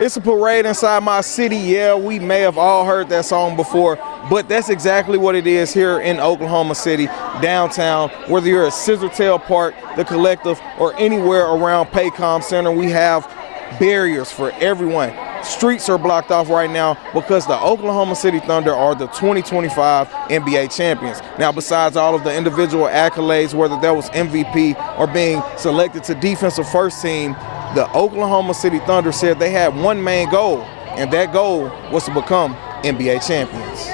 It's a parade inside my city. Yeah, we may have all heard that song before, but that's exactly what it is here in Oklahoma City, downtown. Whether you're at Scissortail Park, the Collective, or anywhere around Paycom Center, we have barriers for everyone. Streets are blocked off right now because the Oklahoma City Thunder are the 2025 NBA champions. Now, besides all of the individual accolades, whether that was MVP or being selected to defensive first team, the Oklahoma City Thunder said they had one main goal, and that goal was to become NBA champions.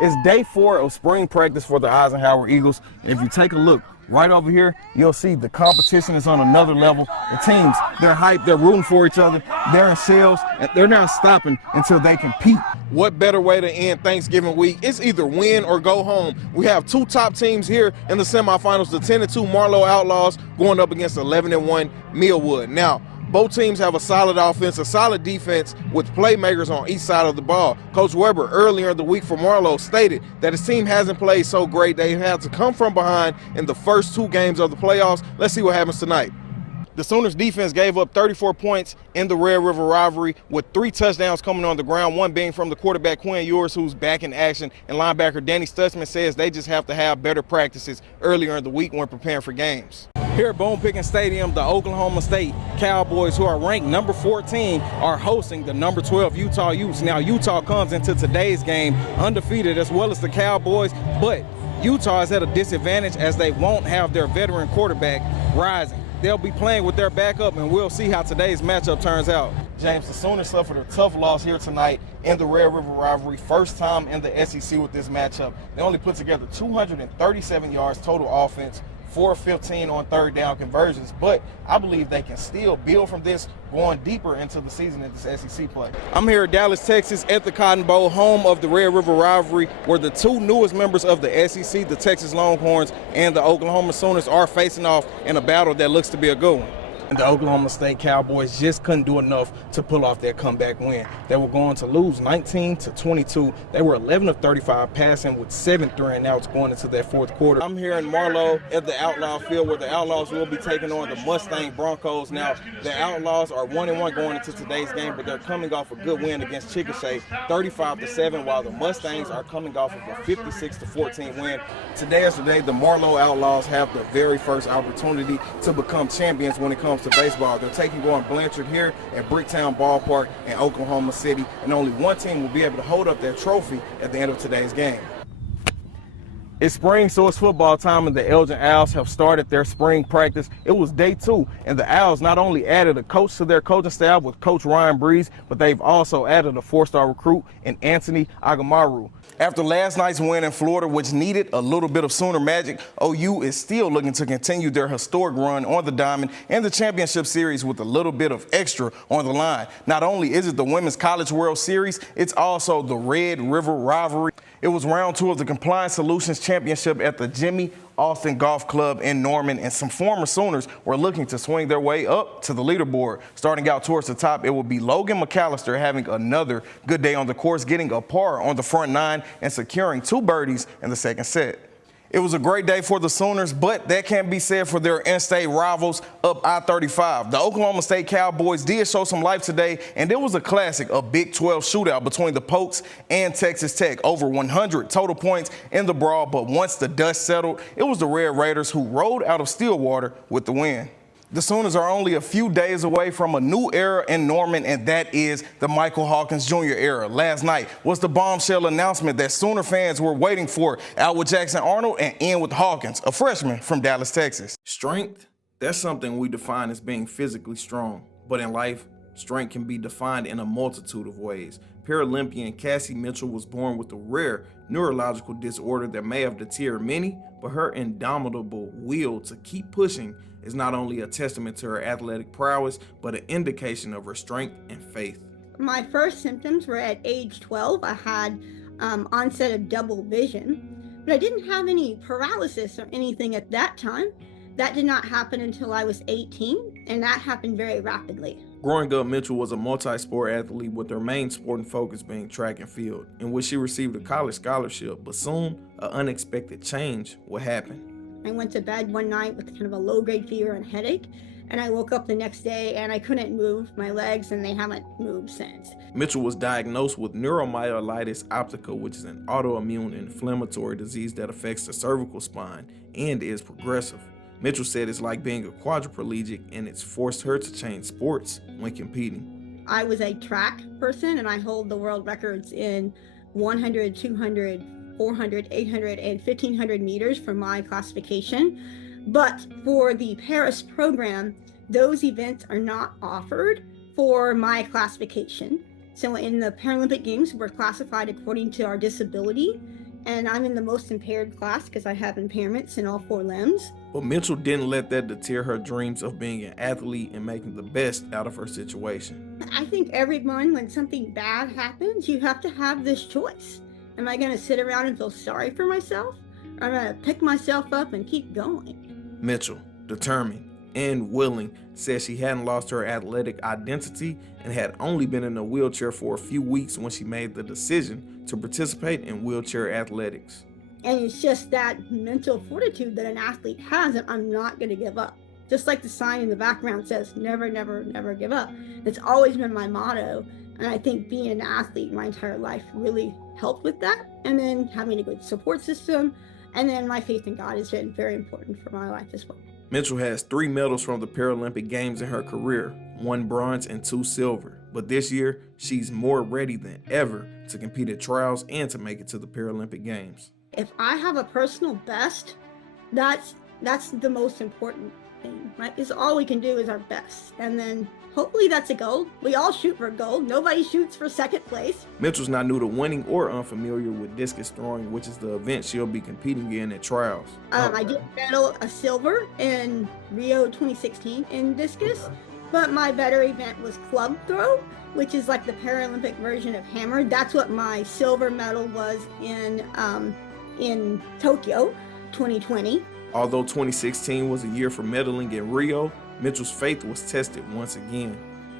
It's day 4 of spring practice for the Eisenhower Eagles. If you take a look right over here, you'll see the competition is on another level. The teams, they're hyped, they're rooting for each other, they're in shells, and they're not stopping until they compete. What better way to end Thanksgiving week? It's either win or go home. We have 2 top teams here in the semifinals, the 10-2 Marlow Outlaws going up against 11-1 Millwood. Now, both teams have a solid offense, a solid defense with playmakers on each side of the ball. Coach Weber earlier in the week for Marlow stated that his team hasn't played so great. They had to come from behind in the first 2 games of the playoffs. Let's see what happens tonight. The Sooners defense gave up 34 points in the Red River rivalry with 3 touchdowns coming on the ground, one being from the quarterback Quinn Ewers, who's back in action, and linebacker Danny Stutzman says they just have to have better practices earlier in the week when preparing for games. Here at Boone Pickens Stadium, the Oklahoma State Cowboys, who are ranked number 14, are hosting the number 12 Utah Utes. Now, Utah comes into today's game undefeated as well as the Cowboys, but Utah is at a disadvantage as they won't have their veteran quarterback Rising. They'll be playing with their backup, and we'll see how today's matchup turns out. James, the Sooners suffered a tough loss here tonight in the Red River rivalry. First time in the SEC with this matchup. They only put together 237 yards total offense, 4 of 15 on third down conversions, but I believe they can still build from this going deeper into the season in this SEC play. I'm here at Dallas, Texas at the Cotton Bowl, home of the Red River rivalry, where the 2 newest members of the SEC, the Texas Longhorns and the Oklahoma Sooners, are facing off in a battle that looks to be a good one. And the Oklahoma State Cowboys just couldn't do enough to pull off their comeback win. They were going to lose 19-22. They were 11 of 35 passing with 7 3-and-outs going into their fourth quarter. I'm here in Marlow at the Outlaw Field, where the Outlaws will be taking on the Mustang Broncos. Now, the Outlaws are 1-1 going into today's game, but they're coming off a good win against Chickasha, 35-7, while the Mustangs are coming off of a 56-14 win. Today is the day the Marlow Outlaws have the very first opportunity to become champions when it comes to baseball. They're taking on Blanchard here at Bricktown Ballpark in Oklahoma City, and only one team will be able to hold up their trophy at the end of today's game. It's spring, so it's football time, and the Elgin Owls have started their spring practice. It was day 2, and the Owls not only added a coach to their coaching staff with Coach Ryan Breeze, but they've also added a 4-star recruit in Anthony Agamaru. After last night's win in Florida, which needed a little bit of Sooner magic, OU is still looking to continue their historic run on the diamond and the championship series with a little bit of extra on the line. Not only is it the Women's College World Series, it's also the Red River rivalry. It was round 2 of the Compliance Solutions Championship at the Jimmy Austin Golf Club in Norman, and some former Sooners were looking to swing their way up to the leaderboard. Starting out towards the top, it will be Logan McAllister having another good day on the course, getting a par on the front 9 and securing 2 birdies in the second set. It was a great day for the Sooners, but that can't be said for their in-state rivals up I-35. The Oklahoma State Cowboys did show some life today, and it was a classic, a Big 12 shootout between the Pokes and Texas Tech. Over 100 total points in the brawl, but once the dust settled, it was the Red Raiders who rode out of Stillwater with the win. The Sooners are only a few days away from a new era in Norman, and that is the Michael Hawkins Jr. era. Last night was the bombshell announcement that Sooner fans were waiting for, out with Jackson Arnold and in with Hawkins, a freshman from Dallas, Texas. Strength, that's something we define as being physically strong. But in life, strength can be defined in a multitude of ways. Paralympian Cassie Mitchell was born with a rare neurological disorder that may have deterred many, but her indomitable will to keep pushing is not only a testament to her athletic prowess, but an indication of her strength and faith. My first symptoms were at age 12. I had onset of double vision, but I didn't have any paralysis or anything at that time. That did not happen until I was 18, and that happened very rapidly. Growing up, Mitchell was a multi-sport athlete with her main sport and focus being track and field, in which she received a college scholarship, but soon an unexpected change would happen. I went to bed one night with kind of a low-grade fever and headache, And I woke up the next day and I couldn't move my legs, and they haven't moved since. Mitchell was diagnosed with neuromyelitis optica, which is an autoimmune inflammatory disease that affects the cervical spine and is progressive. Mitchell said it's like being a quadriplegic, and it's forced her to change sports when competing. I was a track person, and I hold the world records in 100, 200, 400, 800, and 1500 meters for my classification. But for the Paris program, those events are not offered for my classification. So in the Paralympic Games, we're classified according to our disability, and I'm in the most impaired class because I have impairments in all 4 limbs. But Mitchell didn't let that deter her dreams of being an athlete and making the best out of her situation. I think everyone, when something bad happens, you have to have this choice. Am I going to sit around and feel sorry for myself? Or am I going to pick myself up and keep going? Mitchell, determined and willing, said she hadn't lost her athletic identity and had only been in a wheelchair for a few weeks when she made the decision to participate in wheelchair athletics. And it's just that mental fortitude that an athlete has, and I'm not going to give up. Just like the sign in the background says, never, never, never give up. It's always been my motto. And I think being an athlete my entire life really helped with that. And then having a good support system. And then my faith in God has been very important for my life as well. Mitchell has 3 medals from the Paralympic Games in her career, 1 bronze and 2 silver. But this year, she's more ready than ever to compete at trials and to make it to the Paralympic Games. If I have a personal best, that's the most important thing, right? Is all we can do is our best. And then hopefully that's a gold. We all shoot for gold. Nobody shoots for second place. Mitchell's not new to winning or unfamiliar with discus throwing, which is the event she'll be competing in at trials. I did medal a silver in Rio 2016 in discus, but my better event was club throw, which is like the Paralympic version of hammer. That's what my silver medal was in Tokyo 2020. Although 2016 was a year for medaling in Rio, Mitchell's faith was tested once again.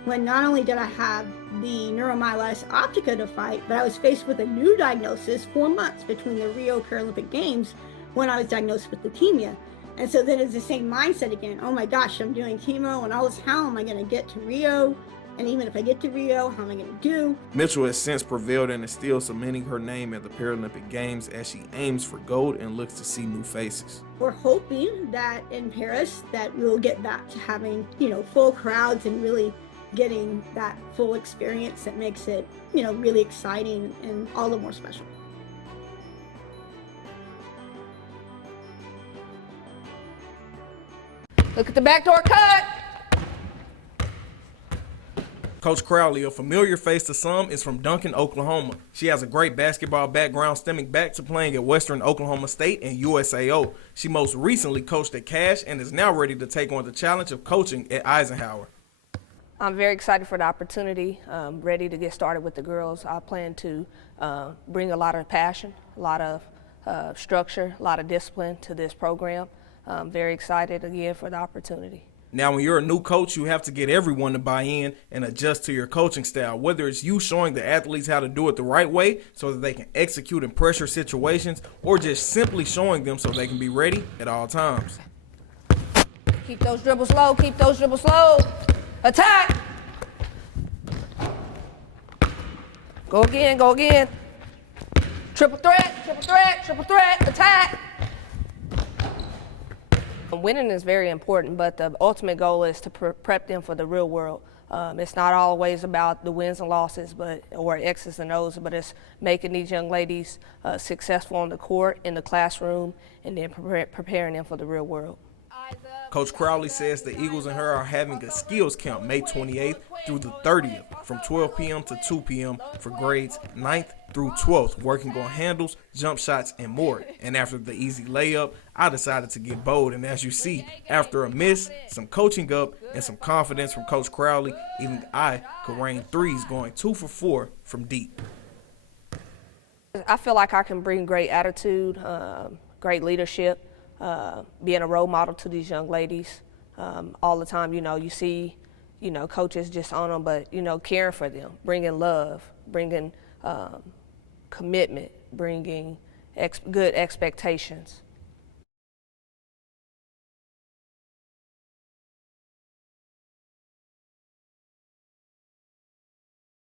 When not only did I have the neuromyelitis optica to fight, but I was faced with a new diagnosis 4 months between the Rio Paralympic Games when I was diagnosed with leukemia. And so then it's the same mindset again. Oh my gosh, I'm doing chemo and all this. How am I going to get to Rio? And even if I get to Rio, how am I going to do? Mitchell has since prevailed and is still cementing her name at the Paralympic Games as she aims for gold and looks to see new faces. We're hoping that in Paris that we'll get back to having, full crowds and really getting that full experience that makes it, really exciting and all the more special. Look at the backdoor cut. Coach Crowley, a familiar face to some, is from Duncan, Oklahoma. She has a great basketball background stemming back to playing at Western Oklahoma State and USAO. She most recently coached at Cash and is now ready to take on the challenge of coaching at Eisenhower. I'm very excited for the opportunity, ready to get started with the girls. I plan to bring a lot of passion, a lot of structure, a lot of discipline to this program. I'm very excited again for the opportunity. Now, when you're a new coach, you have to get everyone to buy in and adjust to your coaching style, whether it's you showing the athletes how to do it the right way so that they can execute in pressure situations, or just simply showing them so they can be ready at all times. Keep those dribbles low, keep those dribbles low. Attack! Go again, go again. Triple threat, triple threat, triple threat, attack! Winning is very important, but the ultimate goal is to prep them for the real world. It's not always about the wins and losses, or X's and O's, but it's making these young ladies successful on the court, in the classroom, and then preparing them for the real world. Coach Crowley says the Eagles and her are having a skills camp May 28th through the 30th from 12 p.m. to 2 p.m. for grades 9th through 12th, working on handles, jump shots, and more. And after the easy layup, I decided to get bold. And as you see, after a miss, some coaching up, and some confidence from Coach Crowley, even I could rain threes going 2 for 4 from deep. I feel like I can bring great attitude, great leadership. Being a role model to these young ladies all the time. You see, coaches just on them, but, caring for them, bringing love, bringing commitment, bringing good expectations.